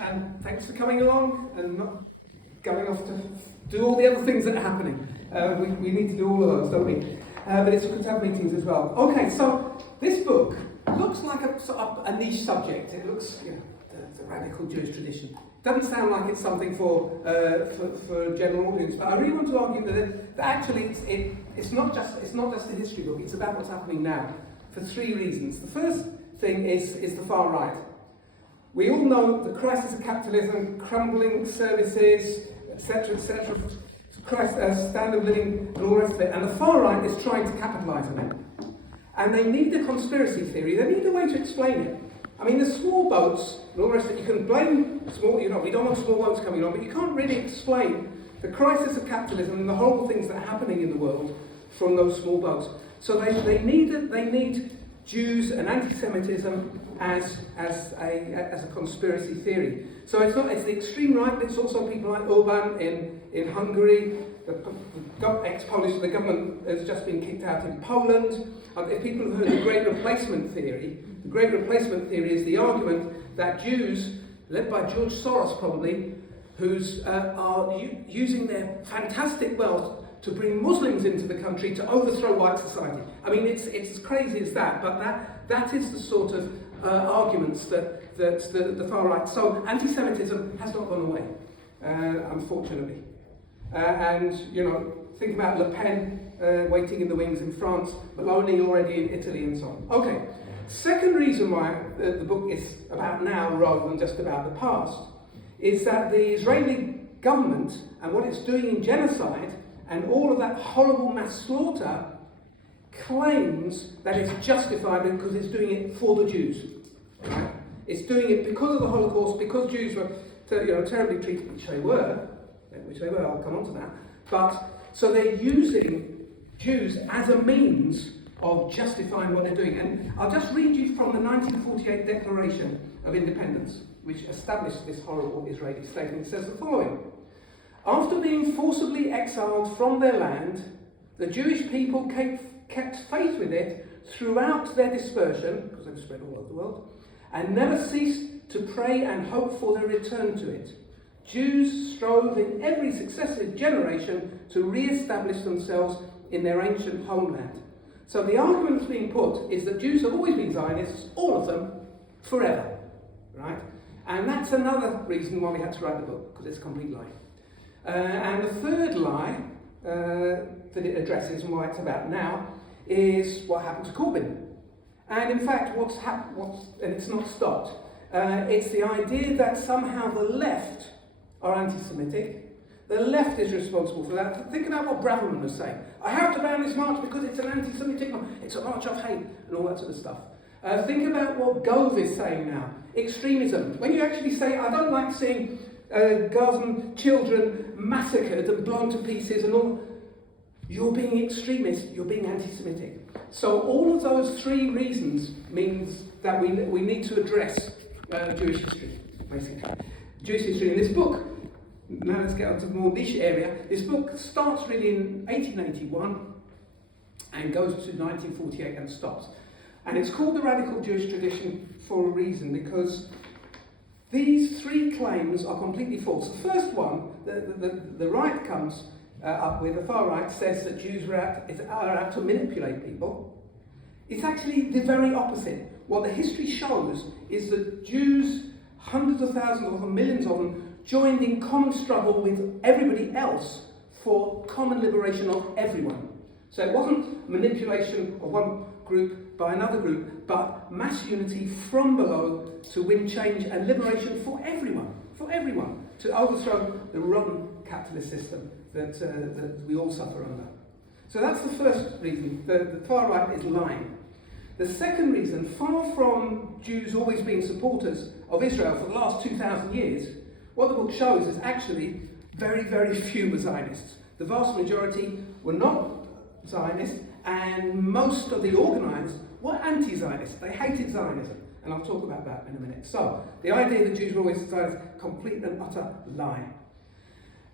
And thanks for coming along and not going off to do all the other things that are happening. We need to do all of those, don't we? But it's good to have meetings as well. Okay, so this book looks like a niche subject. It looks, the radical Jewish tradition. Doesn't sound like it's something for a general audience. But I really want to argue that actually it's not just a history book. It's about what's happening now for three reasons. The first thing is the far right. We all know the crisis of capitalism, crumbling services, etc., standard of living, and all the rest of it. And the far right is trying to capitalise on it. And they need a conspiracy theory. They need a way to explain it. I mean, the small boats and all the rest of it, you can blame small, we don't want small boats coming on, but you can't really explain the crisis of capitalism and the horrible things that are happening in the world from those small boats. So they need Jews and anti-Semitism as a conspiracy theory. So it's the extreme right, but it's also people like Orban in Hungary, the ex-Polish, the government has just been kicked out in Poland. If people have heard the Great Replacement theory, the Great Replacement theory is the argument that Jews, led by George Soros probably, are using their fantastic wealth to bring Muslims into the country to overthrow white society. I mean, it's as crazy as that, but that is the sort of arguments that the far right. So anti-Semitism has not gone away, unfortunately. And think about Le Pen waiting in the wings in France, Meloni already in Italy, and so on. Okay. Second reason why the book is about now rather than just about the past is that the Israeli government and what it's doing in genocide and all of that horrible mass slaughter claims that it's justified because it's doing it for the Jews. Right? It's doing it because of the Holocaust, because Jews were terribly treated, which they were, I'll come on to that. But so they're using Jews as a means of justifying what they're doing. And I'll just read you from the 1948 Declaration of Independence, which established this horrible Israeli state. And it says the following: after being forcibly exiled from their land, the Jewish people kept faith with it throughout their dispersion, because they've spread all over the world, and never ceased to pray and hope for their return to it. Jews strove in every successive generation to re-establish themselves in their ancient homeland. So the argument that's being put is that Jews have always been Zionists, all of them, forever, right? And that's another reason why we had to write the book, because it's a complete lie. And the third lie that it addresses and why it's about now is what happened to Corbyn. And in fact, and it's not stopped, it's the idea that somehow the left are anti-Semitic. The left is responsible for that. Think about what Braverman was saying. I have to ban this march because it's an anti-Semitic march. It's a march of hate and all that sort of stuff. Think about what Gove is saying now. Extremism. When you actually say, I don't like seeing Gazan children massacred and blown to pieces and all, you're being extremist, you're being anti-Semitic. So all of those three reasons means that we need to address Jewish history, basically. Jewish history in this book. Now let's get on to the more niche area. This book starts really in 1881 and goes to 1948 and stops. And it's called the Radical Jewish Tradition for a reason, because these three claims are completely false. The first one, the right comes up with, the far right says that Jews are out to manipulate people. It's actually the very opposite. What the history shows is that Jews, hundreds of thousands of them, millions of them, joined in common struggle with everybody else for common liberation of everyone. So it wasn't manipulation of one group by another group, but mass unity from below to win change and liberation for everyone, to overthrow the rotten capitalist system that we all suffer under. So that's the first reason. The far right is lying. The second reason, far from Jews always being supporters of Israel for the last 2,000 years, what the book shows is actually very, very few were Zionists. The vast majority were not Zionists, and most of the organised were anti-Zionists. They hated Zionism, and I'll talk about that in a minute. So, the idea that Jews were always Zionists, complete and utter lie.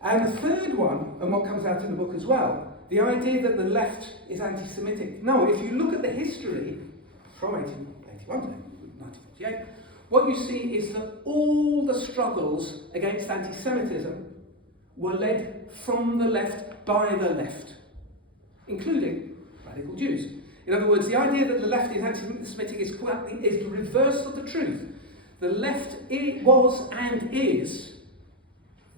And the third one, and what comes out in the book as well, the idea that the left is anti-Semitic. No, if you look at the history from 1881 to 1948, what you see is that all the struggles against anti-Semitism were led from the left by the left, including radical Jews. In other words, the idea that the left is anti-Semitic is the reverse of the truth. The left was and is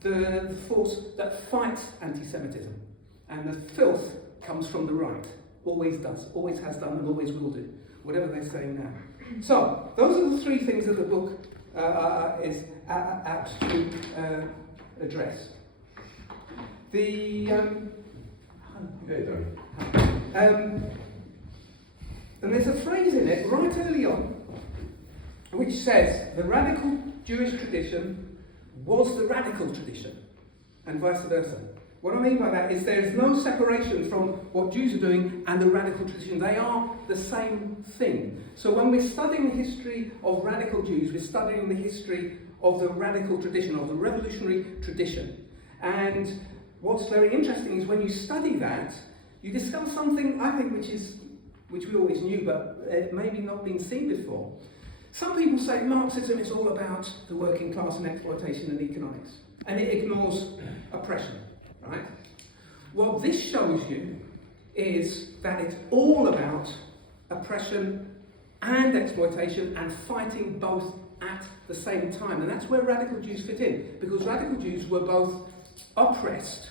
the force that fights anti-Semitism, and the filth comes from the right. Always does, always has done, and always will do, whatever they're saying now. So, those are the three things that the book is out to address. And there's a phrase in it right early on which says the radical Jewish tradition was the radical tradition, and vice versa. What I mean by that is there is no separation from what Jews are doing and the radical tradition. They are the same thing. So when we're studying the history of radical Jews, we're studying the history of the radical tradition, of the revolutionary tradition. And what's very interesting is when you study that, you discover something, I think, which we always knew, but maybe not been seen before. Some people say Marxism is all about the working class and exploitation and economics, and it ignores oppression, right? What this shows you is that it's all about oppression and exploitation and fighting both at the same time. And that's where radical Jews fit in, because radical Jews were both oppressed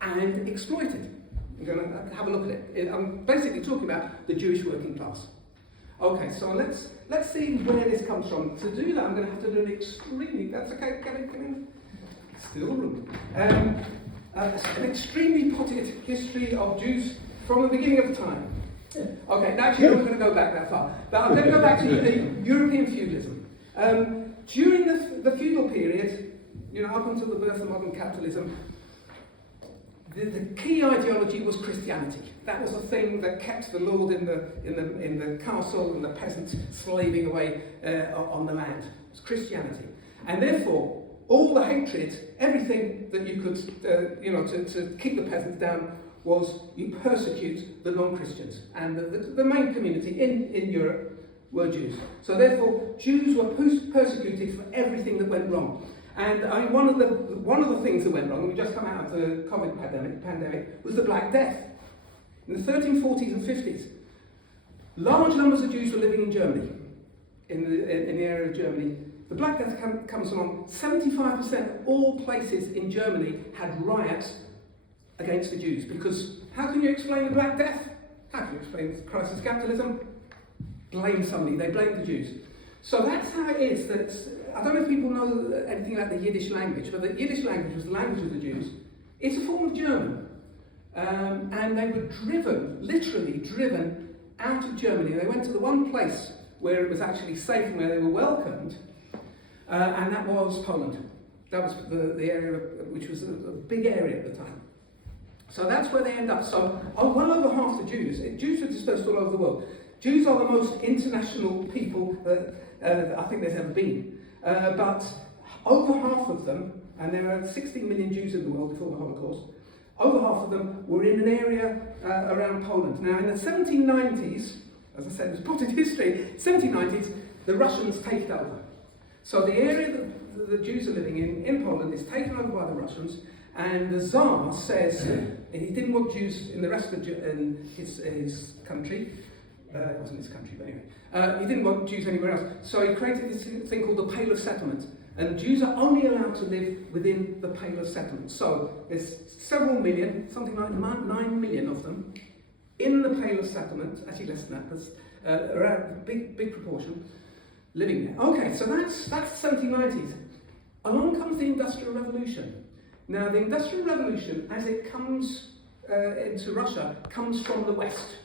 and exploited. I'm going to have a look at it. I'm basically talking about the Jewish working class. Okay, so let's see where this comes from. To do that, I'm going to have to do an extremely, that's okay, come in. Still room. An extremely potted history of Jews from the beginning of time. Okay, actually I'm not going to go back that far, but I'm going to go back to European feudalism. During the feudal period, up until the birth of modern capitalism, the key ideology was Christianity. That was the thing that kept the lord in the castle and the peasant slaving away on the land. It was Christianity, and therefore all the hatred, everything that you could, to keep the peasants down, was you persecute the non-Christians, and the main community in Europe were Jews. So therefore, Jews were persecuted for everything that went wrong. And one of the things that went wrong, and we just come out of the COVID pandemic, was the Black Death. In the 1340s and 50s, large numbers of Jews were living in Germany, in the area of Germany. The Black Death comes along. 75% of all places in Germany had riots against the Jews, because how can you explain the Black Death? How can you explain the crisis of capitalism? Blame somebody. They blame the Jews. So that's how it is that, I don't know if people know anything about the Yiddish language, but the Yiddish language was the language of the Jews. It's a form of German. And they were literally driven out of Germany. They went to the one place where it was actually safe and where they were welcomed, and that was Poland. That was the area, which was a big area at the time. So that's where they end up. So well over half the Jews are dispersed all over the world. Jews are the most international people that I think there's ever been. But over half of them, and there are 16 million Jews in the world before the Holocaust, over half of them were in an area around Poland. Now in the 1790s, as I said, it's potted history, 1790s, the Russians take it over. So the area that the Jews are living in Poland is taken over by the Russians, and the Tsar says he didn't want Jews in the rest of his country. It wasn't his country, but anyway. He didn't want Jews anywhere else. So he created this thing called the Pale of Settlement. And Jews are only allowed to live within the Pale of Settlement. So there's several million, something like 9 million of them, in the Pale of Settlement. Actually less than that, but around a big proportion living there. Okay, so that's the 1790s. Along comes the Industrial Revolution. Now the Industrial Revolution, as it comes into Russia, comes from the West.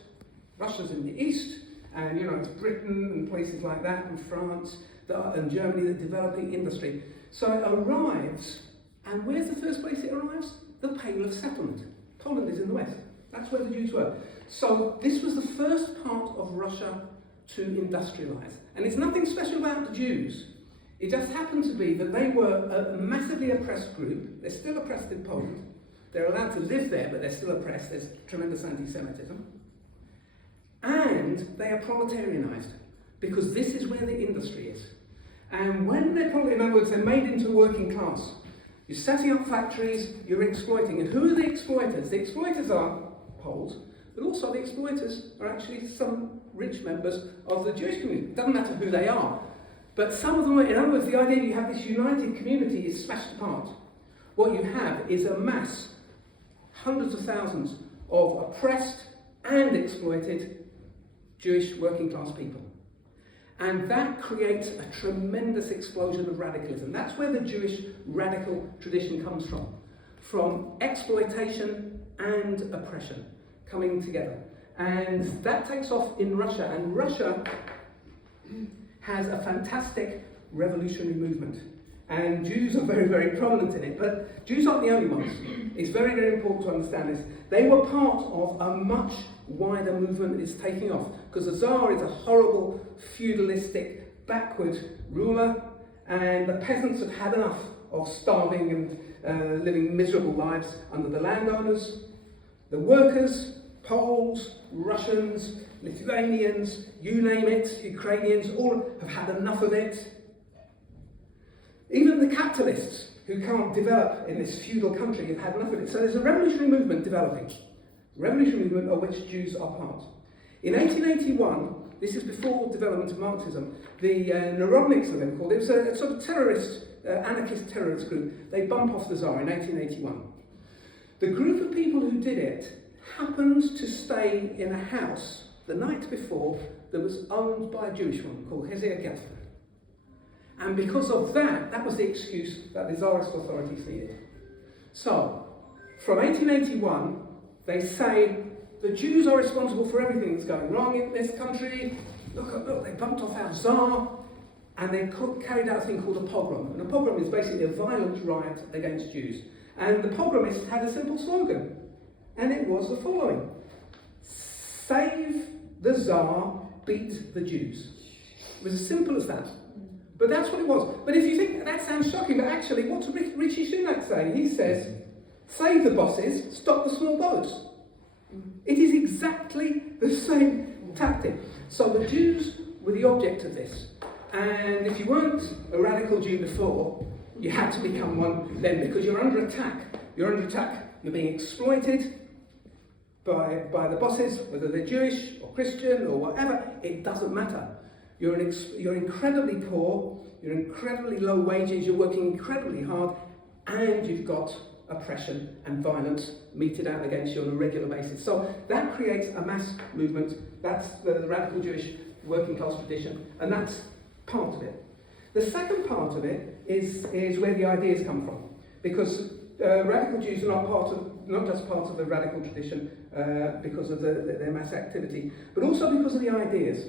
Russia's in the east, and it's Britain and places like that, and France and Germany, the developing industry. So it arrives, and where's the first place it arrives? The Pale of Settlement. Poland is in the west. That's where the Jews were. So this was the first part of Russia to industrialize. And it's nothing special about the Jews. It just happened to be that they were a massively oppressed group. They're still oppressed in Poland. They're allowed to live there, but they're still oppressed. There's tremendous anti-Semitism. And they are proletarianized, because this is where the industry is. And when they're probably, in other words, they're made into a working class. You're setting up factories, you're exploiting. And who are the exploiters? The exploiters are Poles, but also the exploiters are actually some rich members of the Jewish community. It doesn't matter who they are. But some of them, in other words, the idea you have this united community is smashed apart. What you have is a mass, hundreds of thousands of oppressed and exploited Jewish working class people. And that creates a tremendous explosion of radicalism. That's where the Jewish radical tradition comes from exploitation and oppression coming together. And that takes off in Russia, and Russia has a fantastic revolutionary movement. And Jews are very, very prominent in it, but Jews aren't the only ones. It's very, very important to understand this. They were part of a much wider movement that is taking off, because the Tsar is a horrible, feudalistic, backward ruler, and the peasants have had enough of starving and living miserable lives under the landowners. The workers, Poles, Russians, Lithuanians, you name it, Ukrainians, all have had enough of it. Even the capitalists who can't develop in this feudal country have had enough of it. So there's a revolutionary movement developing. A revolutionary movement of which Jews are part. In 1881, this is before development of Marxism, the Narodniks, as they were called, it was a sort of terrorist, anarchist terrorist group. They bump off the Tsar in 1881. The group of people who did it happened to stay in a house the night before that was owned by a Jewish woman called Hezia Gelfman. And because of that, that was the excuse that the Tsarist authorities needed. So, from 1881, they say the Jews are responsible for everything that's going wrong in this country. Look, they bumped off our Tsar, and they carried out a thing called a pogrom. And a pogrom is basically a violent riot against Jews. And the pogromists had a simple slogan, and it was the following: save the Tsar, beat the Jews. It was as simple as that. But that's what it was. But if you think that sounds shocking, but actually, what does Rishi Sunak say? He says, save the bosses, stop the small boats. It is exactly the same tactic. So the Jews were the object of this. And if you weren't a radical Jew before, you had to become one then, because you're under attack. You're under attack. You're being exploited by the bosses, whether they're Jewish or Christian or whatever. It doesn't matter. You're incredibly poor, you're incredibly low wages, you're working incredibly hard, and you've got oppression and violence meted out against you on a regular basis. So that creates a mass movement. That's the radical Jewish working class tradition, and that's part of it. The second part of it is where the ideas come from, because radical Jews are not just part of the radical tradition because of their mass activity, but also because of the ideas.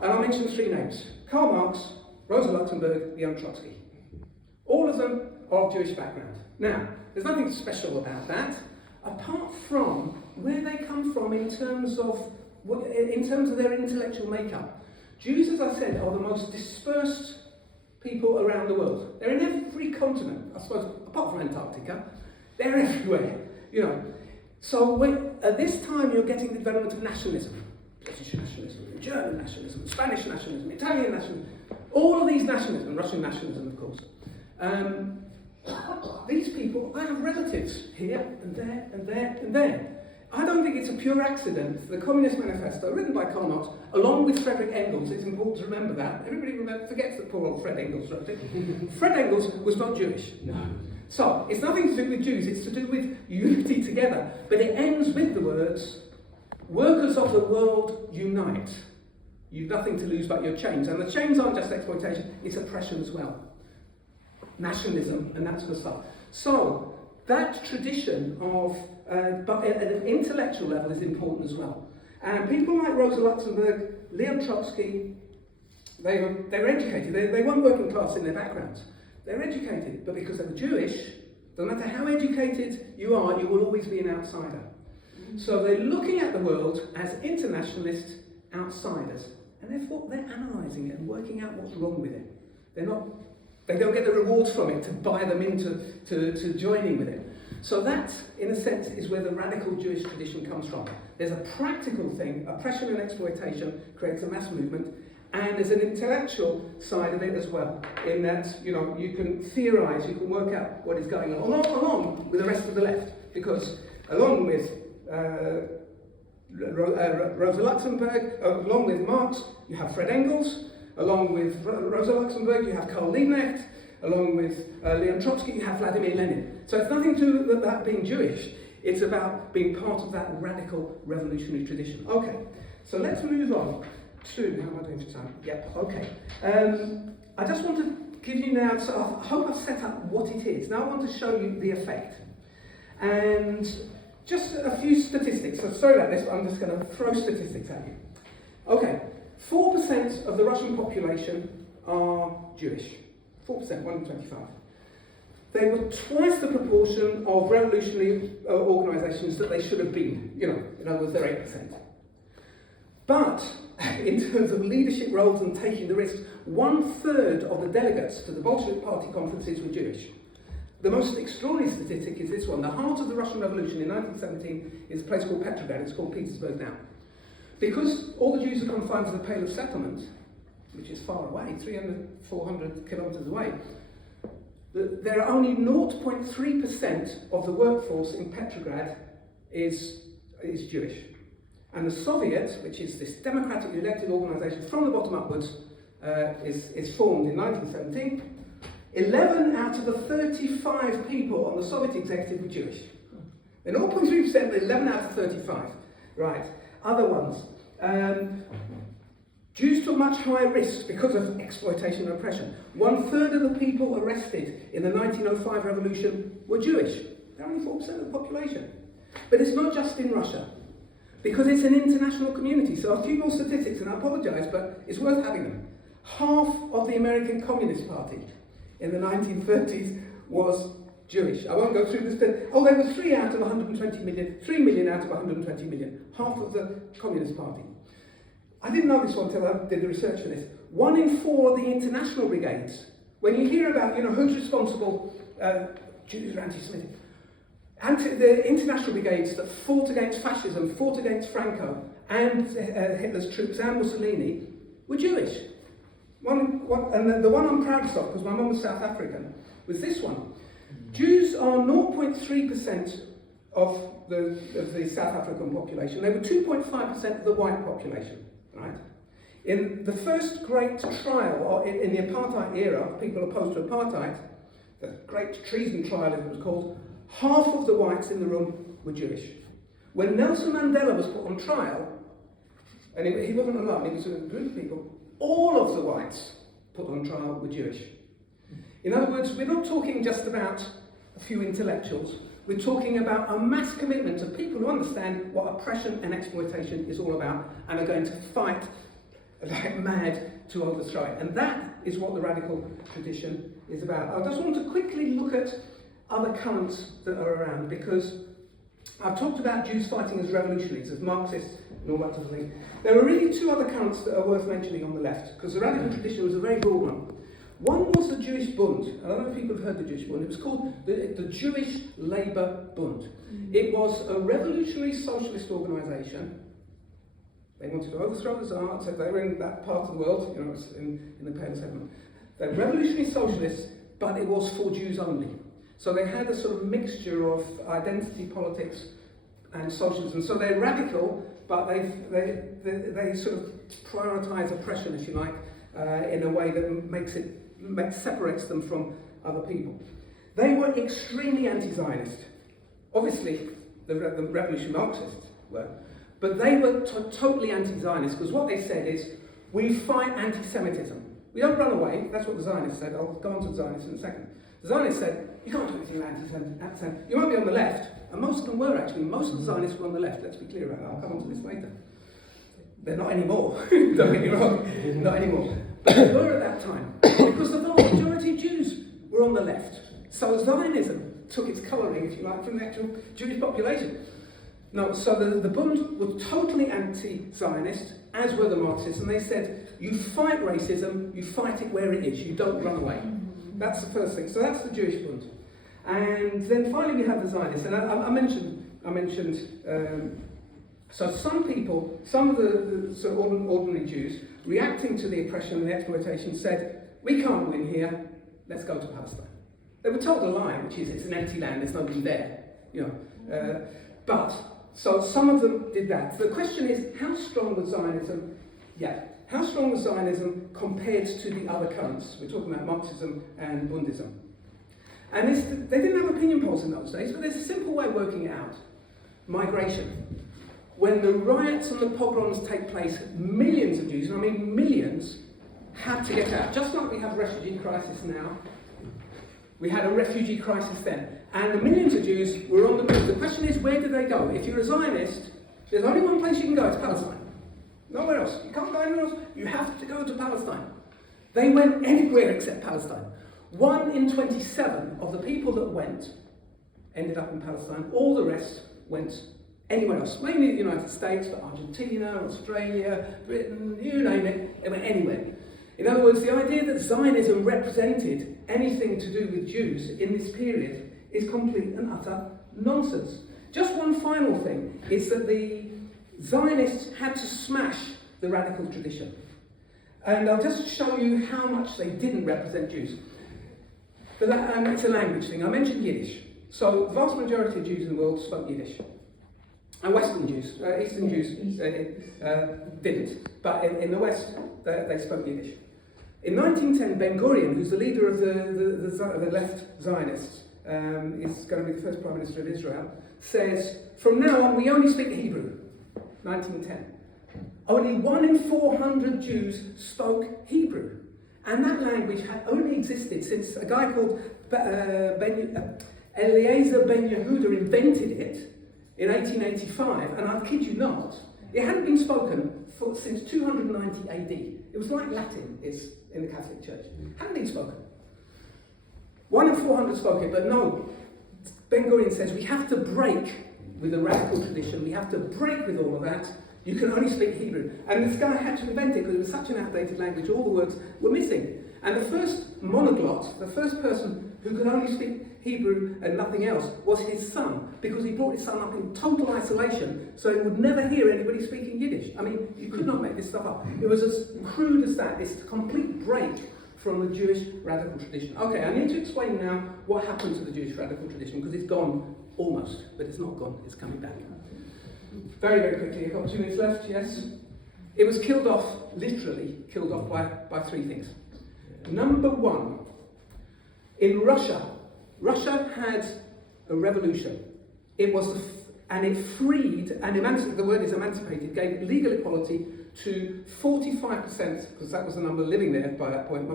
And I'll mention three names: Karl Marx, Rosa Luxemburg, Leon Trotsky. All of them are of Jewish background. Now, there's nothing special about that, apart from where they come from in terms of their intellectual makeup. Jews, as I said, are the most dispersed people around the world. They're in every continent, I suppose, apart from Antarctica. They're everywhere, you know. So at this time, you're getting the development of nationalism. British nationalism, German nationalism, Spanish nationalism, Italian nationalism, all of these nationalism, Russian nationalism, of course. These people, they have relatives here and there and there and there. I don't think it's a pure accident. The Communist Manifesto, written by Karl Marx, along with Friedrich Engels, it's important to remember that. Everybody forgets that poor old Fred Engels wrote it. Fred Engels was not Jewish. No. So, it's nothing to do with Jews, it's to do with unity together. But it ends with the words, workers of the world, unite. You've nothing to lose but your chains. And the chains aren't just exploitation, it's oppression as well. Nationalism and that sort of stuff. So, that tradition of, but at an intellectual level is important as well. And people like Rosa Luxemburg, Leon Trotsky, they were educated. They weren't working class in their backgrounds. They're educated, but because they were Jewish, no matter how educated you are, you will always be an outsider. So they're looking at the world as internationalist outsiders, and therefore they're analysing it and working out what's wrong with it. They don't get the rewards from it to buy them into to joining with it. So that, in a sense, is where the radical Jewish tradition comes from. There's a practical thing, oppression and exploitation creates a mass movement, And there's an intellectual side of it as well, in that, you know, you can theorize, you can work out what is going on, along with the rest of the left, because along with Rosa Luxemburg, along with Marx, you have Fred Engels, along with Rosa Luxemburg, you have Karl Liebknecht, along with Leon Trotsky, you have Vladimir Lenin. So it's nothing to do with that being Jewish, it's about being part of that radical revolutionary tradition. Okay, so let's move on to, how am I doing for time? Yep, okay. I just want to give you now, so I hope I've set up what it is. Now I want to show you the effect. And just a few statistics. So sorry about this, but I'm just going to throw statistics at you. Okay, 4% of the Russian population are Jewish. 4%, 1 in 25. They were twice the proportion of revolutionary organisations that they should have been. You know, in other words, they're 8%. But in terms of leadership roles and taking the risks, 1/3 of the delegates to the Bolshevik Party conferences were Jewish. The most extraordinary statistic is this one. The heart of the Russian Revolution in 1917 is a place called Petrograd. It's called Petersburg now. Because all the Jews are confined to the Pale of Settlement, which is far away, 300, 400 kilometres away, there are only 0.3% of the workforce in Petrograd is Jewish. And the Soviet, which is this democratically elected organisation from the bottom upwards, is formed in 1917. 11 out of the 35 people on the Soviet executive were Jewish. They're 0.3%, but 11 out of 35. Right. Other ones. Jews took much higher risks because of exploitation and oppression. 1/3 of the people arrested in the 1905 revolution were Jewish. They're only 4% of the population. But it's not just in Russia, because it's an international community. So a few more statistics, and I apologise, but it's worth having them. Half of the American Communist Party in the 1930s was Jewish. I won't go through this, but they were 3 out of 120 million, 3 million out of 120 million, half of the Communist Party. I didn't know this one until I did the research for this. 1 in 4 of the international brigades, when you hear about, who's responsible, Jews are anti-Semitic, the international brigades that fought against fascism, fought against Franco and Hitler's troops and Mussolini were Jewish. And the one I'm proudest of, because my mum was South African, was this one. Jews are 0.3% of the South African population. They were 2.5% of the white population, right? In the first great trial in the apartheid era, people opposed to apartheid, the Great Treason Trial, as it was called, half of the whites in the room were Jewish. When Nelson Mandela was put on trial, and he wasn't alone, he was with a group of people, all of the whites put on trial were Jewish. In other words, we're not talking just about a few intellectuals, we're talking about a mass commitment of people who understand what oppression and exploitation is all about and are going to fight like mad to overthrow it. And that is what the radical tradition is about. I just want to quickly look at other currents that are around, because I've talked about Jews fighting as revolutionaries, as Marxists, and all that sort of thing. There are really 2 other currents that are worth mentioning on the left, because the radical tradition was a very broad one. One was the Jewish Bund. I don't know if people have heard the Jewish Bund. It was called the Jewish Labour Bund. It was a revolutionary socialist organisation. They wanted to overthrow the Tsar, so they were in that part of the world, it was in the Pale of Settlement. They're revolutionary socialists, but it was for Jews only. So they had a sort of mixture of identity politics and socialism. So they're radical, but they sort of prioritise oppression, if you like, in a way that separates them from other people. They were extremely anti-Zionist. Obviously, the revolutionary Marxists were, but they were totally anti-Zionist, because what they said is, we fight anti-Semitism. We don't run away. That's what the Zionists said. I'll go on to the Zionists in a second. The Zionists said, you can't do anything anti-Semitic. You might be on the left, and most of them were actually. Most of the Zionists were on the left, let's be clear about that. I'll come on to this later. They're not anymore. Don't get me wrong, not anymore. But they were at that time, because the vast majority of Jews were on the left. So Zionism took its colouring, if you like, from the actual Jewish population. No, so the Bund were totally anti-Zionist, as were the Marxists, and they said, you fight racism, you fight it where it is, you don't run away. That's the first thing. So that's the Jewish Bund. And then finally we have the Zionists. And I mentioned So some people, some of the sort of ordinary Jews, reacting to the oppression and the exploitation, said, we can't win here, let's go to Palestine. They were told a lie, which is it's an empty land, there's nobody there. So some of them did that. The question is, how strong was Zionism? How strong was Zionism compared to the other currents? We're talking about Marxism and Bundism. And they didn't have opinion polls in those days, but there's a simple way of working it out. Migration. When the riots and the pogroms take place, millions of Jews, and I mean millions, had to get out. Just like we have a refugee crisis now, we had a refugee crisis then. And the millions of Jews were on the move. The question is, where do they go? If you're a Zionist, there's only one place you can go, it's Palestine. Nowhere else. You can't go anywhere else. You have to go to Palestine. They went anywhere except Palestine. 1 in 27 of the people that went ended up in Palestine. All the rest went anywhere else. Mainly the United States, but Argentina, Australia, Britain, you name it. It went anywhere. In other words, the idea that Zionism represented anything to do with Jews in this period is complete and utter nonsense. Just one final thing is that the Zionists had to smash the radical tradition. And I'll just show you how much they didn't represent Jews. It's a language thing. I mentioned Yiddish. So the vast majority of Jews in the world spoke Yiddish. And Western Jews, Eastern Jews didn't. But in the West, they spoke Yiddish. In 1910, Ben Gurion, who's the leader of the left Zionists, is going to be the first Prime Minister of Israel, says, from now on, we only speak Hebrew. 1910. Only 1 in 400 Jews spoke Hebrew. And that language had only existed since a guy called Eliezer Ben Yehuda invented it in 1885. And I kid you not, it hadn't been spoken since 290 AD. It was like Latin is in the Catholic Church. Hadn't been spoken. 1 in 400 spoke it, but no. Ben Gurion says we have to break with the radical tradition. We have to break with all of that. You can only speak Hebrew. And this guy had to invent it because it was such an outdated language, all the words were missing. And the first monoglot, the first person who could only speak Hebrew and nothing else, was his son, because he brought his son up in total isolation so he would never hear anybody speaking Yiddish. I mean, you could not make this stuff up. It was as crude as that. It's a complete break from the Jewish radical tradition. Okay, I need to explain now what happened to the Jewish radical tradition, because it's gone almost, but it's not gone, it's coming back. Very, very quickly, I've got 2 minutes left, yes? It was killed off, literally killed off by 3 things. Number 1, in Russia had a revolution. It was, and it freed, and the word is emancipated, gave legal equality to 45%, because that was the number living there by that point,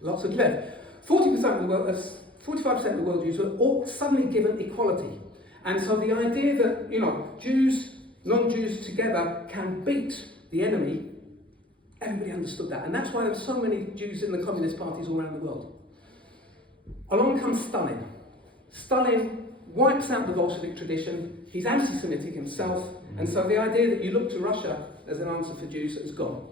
lots had left. 40% of the world, 45% of the world Jews were all suddenly given equality. And so the idea that, Jews, non-Jews together can beat the enemy, everybody understood that. And that's why there were so many Jews in the communist parties all around the world. Along comes Stalin. Stalin wipes out the Bolshevik tradition. He's anti-Semitic himself. And so the idea that you look to Russia as an answer for Jews is gone.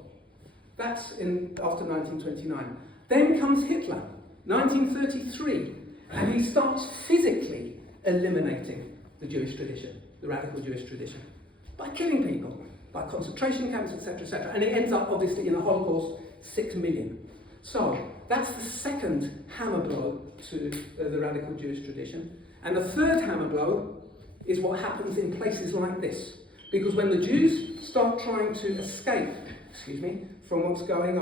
That's after 1929. Then comes Hitler, 1933. And he starts physically eliminating the Jewish tradition, the radical Jewish tradition, by killing people, by concentration camps, etc., etc. And it ends up, obviously, in the Holocaust, 6 million. So that's the second hammer blow to the radical Jewish tradition. And the third hammer blow is what happens in places like this. Because when the Jews start trying to escape, from what's going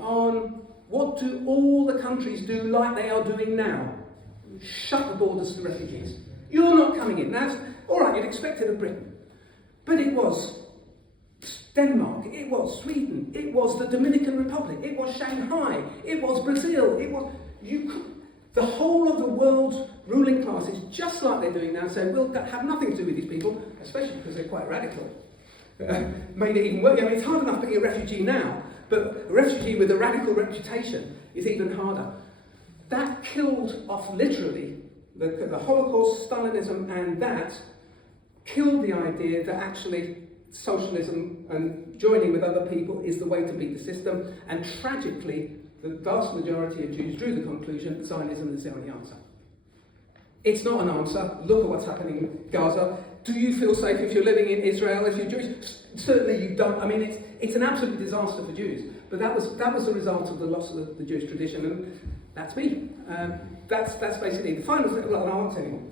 on, what do all the countries do like they are doing now? Shut the borders to refugees. You're not coming in. That's all right, you'd expect it of Britain. But it was Denmark, it was Sweden, it was the Dominican Republic, it was Shanghai, it was Brazil, the whole of the world's ruling classes, just like they're doing now, say, we'll have nothing to do with these people, especially because they're quite radical. Made it even worse. I mean, it's hard enough being a refugee now, but a refugee with a radical reputation is even harder. That killed off literally the Holocaust, Stalinism, and that killed the idea that actually socialism and joining with other people is the way to beat the system. And tragically, the vast majority of Jews drew the conclusion that Zionism is the only answer. It's not an answer. Look at what's happening in Gaza. Do you feel safe if you're living in Israel, if you're Jewish? Certainly you don't. I mean, it's an absolute disaster for Jews. But that was the result of the loss of the Jewish tradition, and that's me. That's basically the final thing. Well, I won't say anymore.